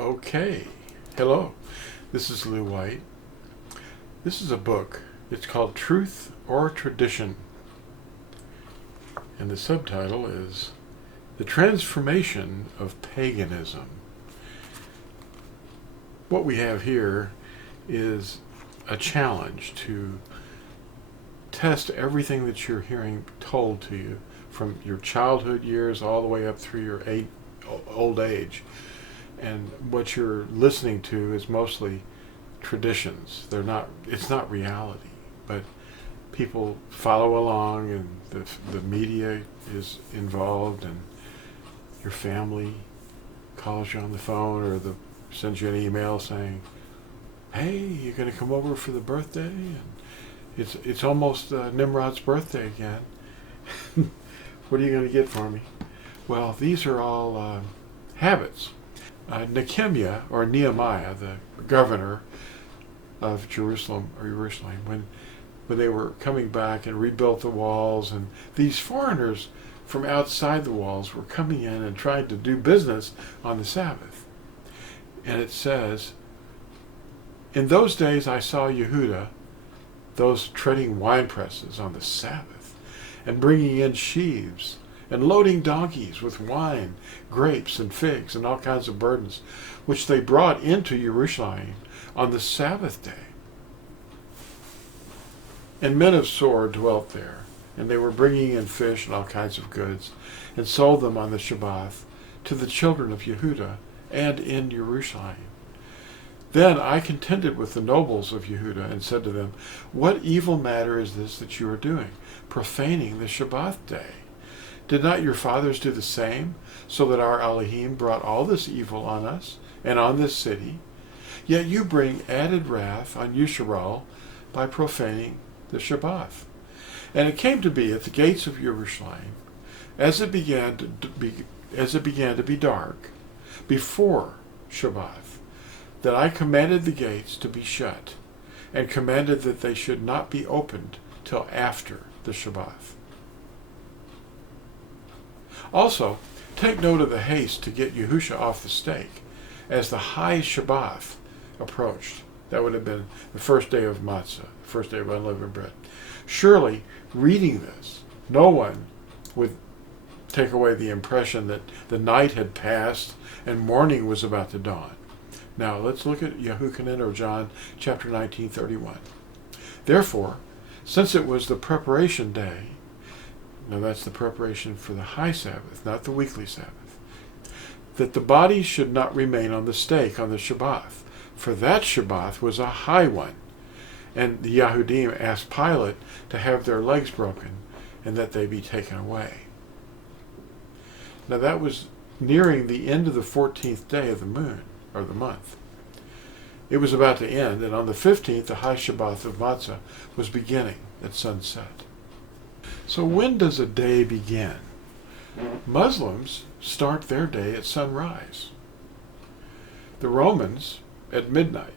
Okay, hello, this is Lou White. This is a book. It's called Truth or Tradition. And the subtitle is The Transformation of Paganism. What we have here is a challenge to test everything that you're hearing told to you from your childhood years all the way up through your old age. And what you're listening to is mostly traditions. It's not reality, but people follow along, and the media is involved, and your family calls you on the phone or sends you an email saying, hey, you're going to come over for the birthday? And it's almost Nimrod's birthday again. What are you going to get for me? Well, these are all habits. Nehemiah, the governor of Jerusalem, when they were coming back and rebuilt the walls, and these foreigners from outside the walls were coming in and trying to do business on the Sabbath. And it says, in those days I saw Yahuah, those treading wine presses on the Sabbath, and bringing in sheaves, and loading donkeys with wine, grapes, and figs, and all kinds of burdens, which they brought into Jerusalem on the Sabbath day. And men of sword dwelt there, and they were bringing in fish and all kinds of goods, and sold them on the Shabbath to the children of Yahudah and in Jerusalem. Then I contended with the nobles of Yahudah and said to them, what evil matter is this that you are doing, profaning the Shabbath day? Did not your fathers do the same, so that our Elohim brought all this evil on us and on this city? Yet you bring added wrath on Yisrael by profaning the Shabbath. And it came to be at the gates of Jerusalem, as it began to be dark, before Shabbath, that I commanded the gates to be shut, and commanded that they should not be opened till after the Shabbath. Also, take note of the haste to get Yahusha off the stake as the high Shabbath approached. That would have been the first day of Matzah, the first day of Unleavened Bread. Surely, reading this, no one would take away the impression that the night had passed and morning was about to dawn. Now, let's look at Yahuah or John chapter 19:31. Therefore, since it was the preparation day, now that's the preparation for the high Sabbath, not the weekly Sabbath, that the body should not remain on the stake on the Shabbath, for that Shabbath was a high one. And the Yahudim asked Pilate to have their legs broken and that they be taken away. Now that was nearing the end of the 14th day of the moon, or the month. It was about to end, and on the 15th, the high Shabbath of Matzah was beginning at sunset. So when does a day begin? Muslims start their day at sunrise. The Romans at midnight.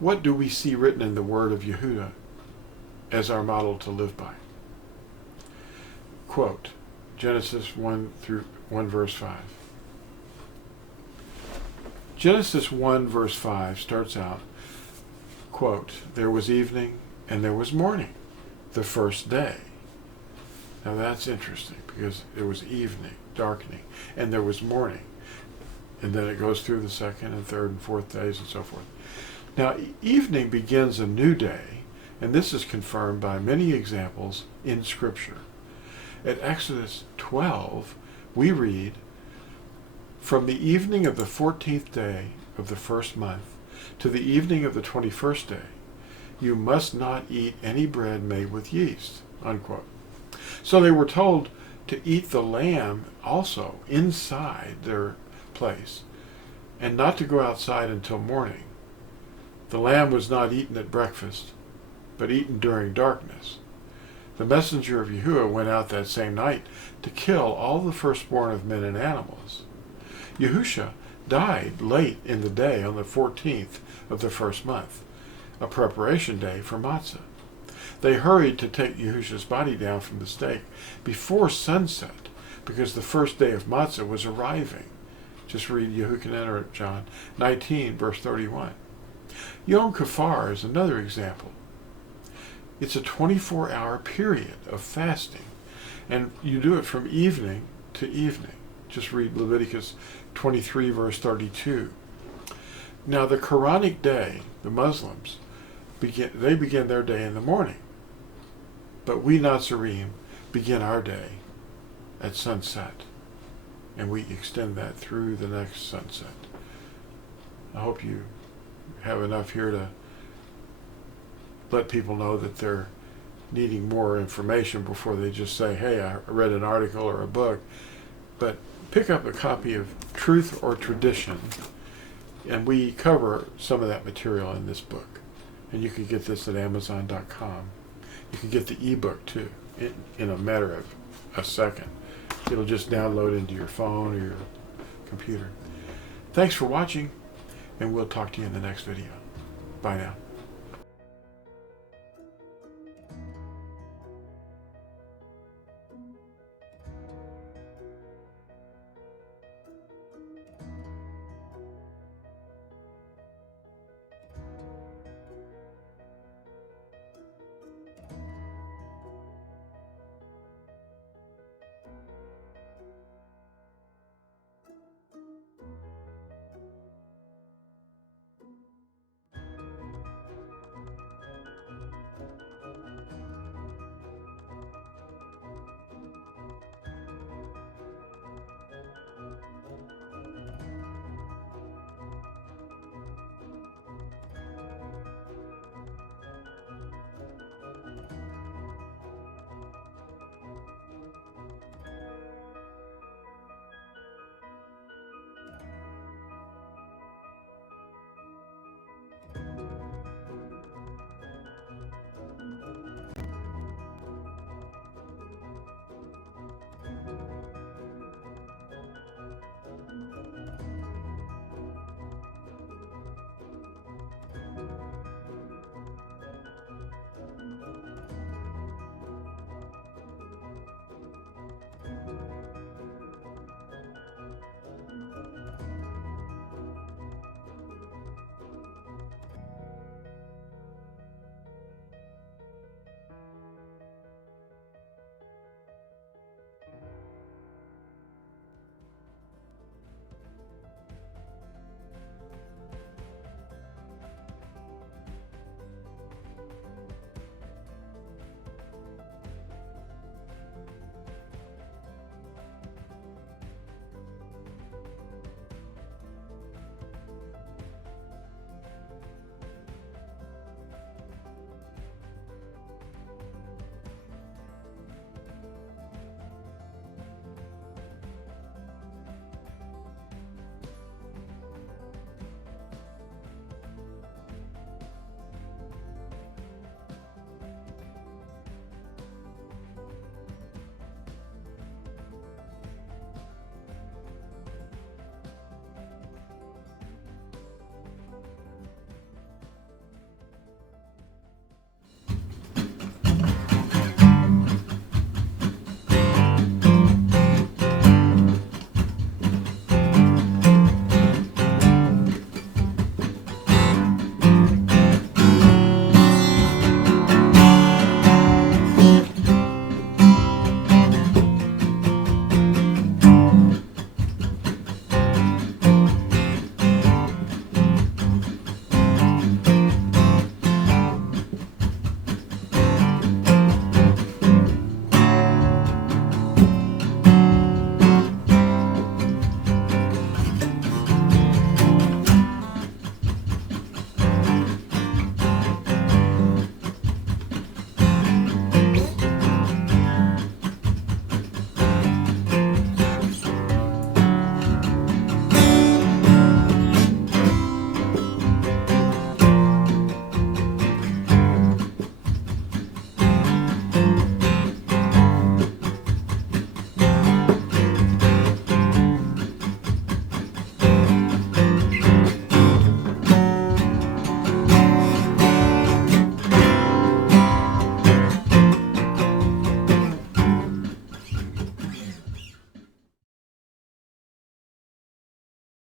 What do we see written in the word of Yahudah as our model to live by? Quote, Genesis 1 verse 5. Genesis 1 verse 5 starts out, quote, there was evening and there was morning, the first day. Now that's interesting, because it was evening, darkening, and there was morning. And then it goes through the second and third and fourth days and so forth. Now, evening begins a new day, and this is confirmed by many examples in Scripture. At Exodus 12, we read, from the evening of the 14th day of the first month to the evening of the 21st day, you must not eat any bread made with yeast, unquote. So they were told to eat the lamb also inside their place, and not to go outside until morning. The lamb was not eaten at breakfast, but eaten during darkness. The messenger of Yahuah went out that same night to kill all the firstborn of men and animals. Yahusha died late in the day on the 14th of the first month, a preparation day for Matzah. They hurried to take Yahusha's body down from the stake before sunset, because the first day of Matzah was arriving. Just read Yahuah or John 19, verse 31. Yom Kippur is another example. It's a 24-hour period of fasting, and you do it from evening to evening. Just read Leviticus 23, verse 32. Now the Quranic day, the Muslims, begin their day in the morning, but we Natsarim begin our day at sunset, and we extend that through the next sunset. I hope you have enough here to let people know that they're needing more information before they just say, hey, I read an article or a book. But pick up a copy of Truth or Tradition, and we cover some of that material in this book. And you can get this at Amazon.com. You can get the ebook too in a matter of a second. It'll just download into your phone or your computer. Thanks for watching, and we'll talk to you in the next video. Bye now.